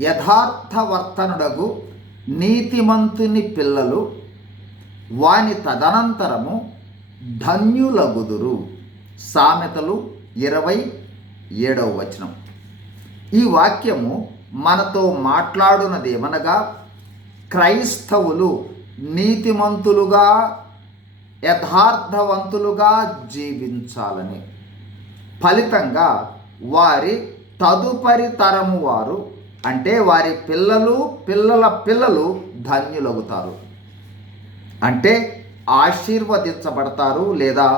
యథార్థవర్తనుడగు నీతిమంతుని పిల్లలు వాని తదనంతరము ధన్యులగుదురు. సామెతలు ఇరవై ఏడవ వచనం. ఈ వాక్యము మనతో మాట్లాడునదేమనగా క్రైస్తవులు నీతిమంతులుగా యథార్థవంతులుగా జీవించాలని. ఫలితంగా వారి తదుపరి తరము వారు అంటే వారి పిల్లలు పిల్లల పిల్లలు ధన్యులవుతారు అంటే ఆశీర్వదించబడతారు లేదా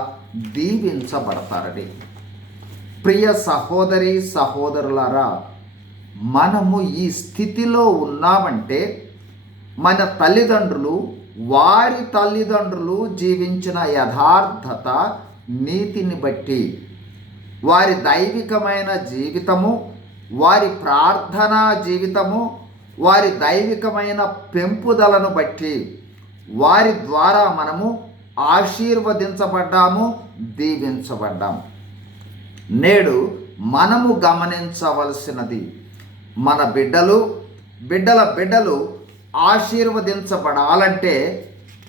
దీవించబడతారని ప్రియ సహోదరి సహోదరులారా మనము ఈ స్థితిలో ఉన్నామంటే మన తల్లిదండ్రులు వారి తల్లిదండ్రులు జీవించిన యథార్థత నీతిని బట్టి వారి దైవికమైన జీవితము వారి ప్రార్థనా జీవితము వారి దైవికమైన పెంపుదలను బట్టి వారి ద్వారా మనము ఆశీర్వదించబడ్డాము దీవించబడ్డాము నేడు మనము గమనించవలసినది మన బిడ్డలు బిడ్డల బిడ్డలు ఆశీర్వదించబడాలంటే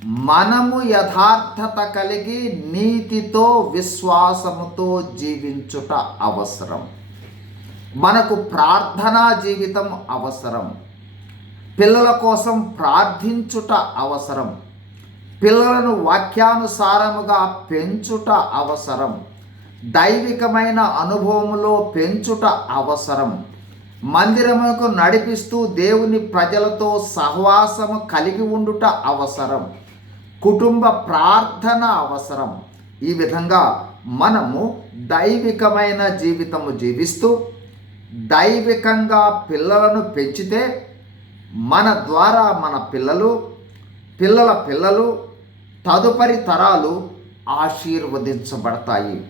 మనము యథార్థత కలిగి నీతితో విశ్వాసముతో జీవించుట అవసరం. మనకు ప్రార్థనా జీవితం అవసరం. పిల్లల కోసం ప్రార్థించుట అవసరం. పిల్లలను వాక్యానుసారముగా పెంచుట అవసరం. దైవికమైన అనుభవములో పెంచుట అవసరం. మందిరముకు నడిపిస్తూ దేవుని ప్రజలతో సహవాసము కలిగి ఉండుట అవసరం. కుటుంబ ప్రార్థన అవసరం. ఈ విధంగా మనము దైవికమైన జీవితము జీవిస్తూ దైవికంగా పిల్లలను పెంచితే మన ద్వారా మన పిల్లలు పిల్లల పిల్లలు తదుపరి తరాలు ఆశీర్వదించబడతాయి.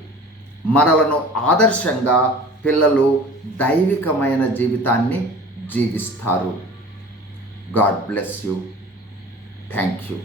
మనలను ఆదర్శంగా పిల్లలు దైవికమైన జీవితాన్ని జీవిస్తారు. God bless you. Thank you